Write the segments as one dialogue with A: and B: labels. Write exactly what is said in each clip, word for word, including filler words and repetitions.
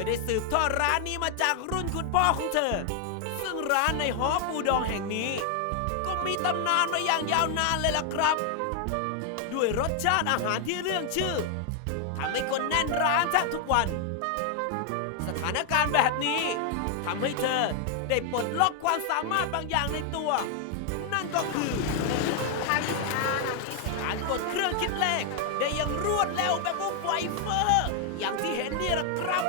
A: ได้สืบทอดร้านนี้มาจากรุ่นคุณพ่อของเธอ ซึ่งร้านในหอปูดองแห่งนี้ ก็มีตำนานมาอย่างยาวนานเลยล่ะครับ ด้วยรสชาติอาหารที่เรื่องชื่อทำให้คนแน่นร้านแทบทุกวัน สถานการณ์แบบนี้ทำให้เธอได้ปลดล็อกความสามารถบางอย่างในตัว นั่นก็คือการกดเครื่องคิดเลขได้อย่างรวดเร็วแบบว่าไวเฟอร์ อย่างที่เห็นนี่แหละครับ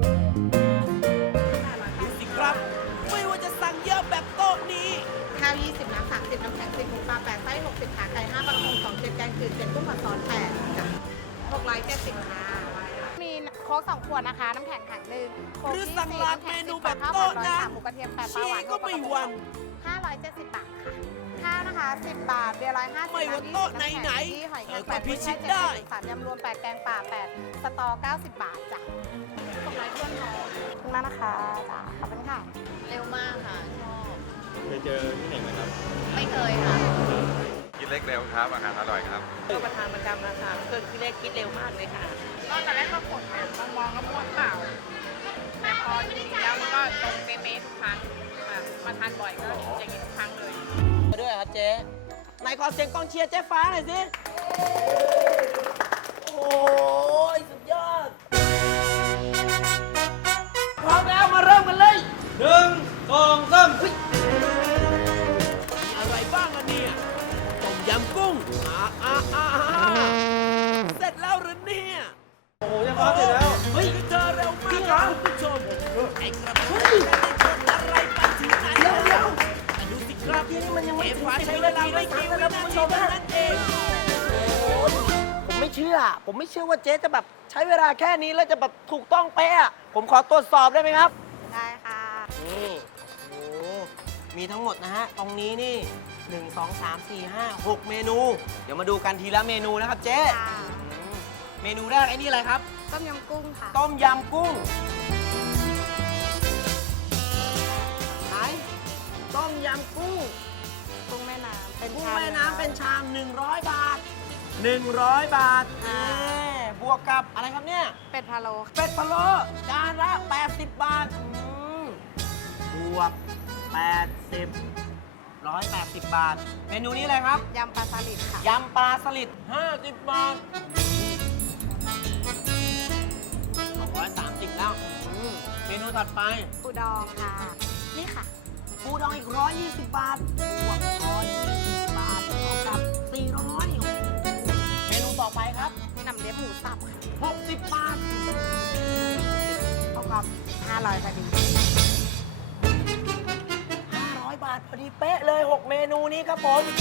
A: ดูสิครับ ไม่ว่าจะสั่งเยอะแบบโต๊ะนี้
B: ข้าว ยี่สิบ น้ำ สามสิบ น้ำแข็ง สิบ หมูปลา แปด ไส้ หกสิบ ขาไก่ ห้า ปลากระพง สอง เจ็ด แกงจืด เจ็ด กุ้งผัดซอส แปด จ้ะ หกร้อยเจ็ดสิบ ค่ะ มีโค้กสองขวดนะคะ น้ำแข็งถังหนึ่งโค้ก
A: หรือ
B: ยี่
A: สั่ง
B: สิบ
A: ร้าน
B: น้ำแข็ง
A: เมนู
B: สิบ
A: แบบ
B: ข้าว
A: โต๊ะ
B: ผัดร้อย
A: นะ
B: สามหมูกระเทียมแปดปลา
A: ชี
B: หวาน
A: ก็ไม่หวัน
B: ห้าร้อยเจ็ดสิบบาทค่ะ ข้าวนะคะ สิบ บาท เบียร์ร้อยห้าสิบ
A: ไม่ว่าโต๊ะไหนๆ
B: ที่หอยแครง
A: เออก็
B: แปด
A: พิชิต
B: กุ้งแช่
A: ได้
B: เจ็ดสิบสามยำรวมแปดแกงป่าแปดสตอเก้าสิบบาทจ้ะกำไรเพื่อนน้องขอบคุณมากนะคะจ้ะขอบคุณค่ะ
C: เร็วมากค่ะ ชอบ
D: เคยเจอที่ไหนไหมครับ
C: ไม่เคยค่ะ
D: กินเล็กเร็วครับ อาหารอร่อยครับ
C: ก็ประทานประจำนะคะเกินที่เลขคิดเร็วมากเลยค่ะ
E: ก็ตอนแรกก็กดแบบมองมองก็ม้วนเปล่าแต่พอจริงๆแล้วมันก็ตรงเป๊ะๆทุกครั้งค่ะมาทานบ่อยก็อย่างนี้ทุกครั้งเลย
A: มาด้วยครับเจ๊ไหนขอเสียงกองเชียร์เจ๊ฟ้าหน่อยสิ โอ้ยสุดยอด พร้อมแล้วมาเริ่มกันเลยหนึ่งสองสามมีอะไรบ้างล่ะเนี่ยต้มยำกุ้งอ่าอ่าอ่าเสร็จแล้วหรือเนี่ย
D: โอ้โหเจ๊ฟ้าเสร็จแล้ว
A: เฮ้ยเธอเร็วมากครับคุณผู้ชมไอ้กระพุ้งได้ชนอะไรไปถึงไหนแล้วมาดูสิครับที่นี่มันยังไม่ฟ้าใช้เวลาไม่กี่วินาทีเท่านั้นเอง
F: ผมไม่เชื่อ ผมไม่เชื่อว่าเจ๊จะแบบใช้เวลาแค่นี้แล้วจะแบบถูกต้องเป๊ะอะผมขอตรวจสอบได้ไหมครับ
B: ได้ค่ะ
F: นี่ โอ้โหมีทั้งหมดนะฮะ ตรงนี้นี่หนึ่ง สอง สาม สี่ ห้า หก เมนู เดี๋ยวมาดูกันทีละเมนูนะครับเจ๊
B: ค่ะ
F: อืมเมนูแรกไอ้นี่อะไรครับ
B: ต้มยำกุ้งค่ะ
F: ต้มยำกุ้งไหนต้มยำกุ้ง
B: กุ้งแม่น้ำเป็น
F: กุ้ง
B: ชาม
F: แม่น้ำเป็นชาม หนึ่งร้อย บาท หนึ่งร้อย บาท
B: อ่า
F: นี่บวกกับอะไรครับเนี่ย
B: เป็ดพะโล้
F: เป็ดพะโล้จานละ แปดสิบ บาทอืมบวก แปดสิบ หนึ่งร้อยแปดสิบ บาท เมนูนี้อะไรครับ
B: ยำปลาสลิดค่ะ
F: ยำปลาสลิด ห้าสิบ บาทสองร้อยสามสิบ แล้วอืมเมนูถัดไป
B: ปูดองค่ะ นี่ค่ะ
F: ปูดองอีก หนึ่งร้อยยี่สิบ บาท บวก หนึ่งร้อยยี่สิบ บาทเท่ากับ สี่ร้อย เมนูต่อไปครับ
B: น้ำเลี้ยงหมูสับค่ะ
F: หกสิบ บาท เท่ากับ
B: ห้าร้อยพอดี
F: ห้าร้อย บาทพอดีเป๊ะเลย หก เมนูนี้ครับผม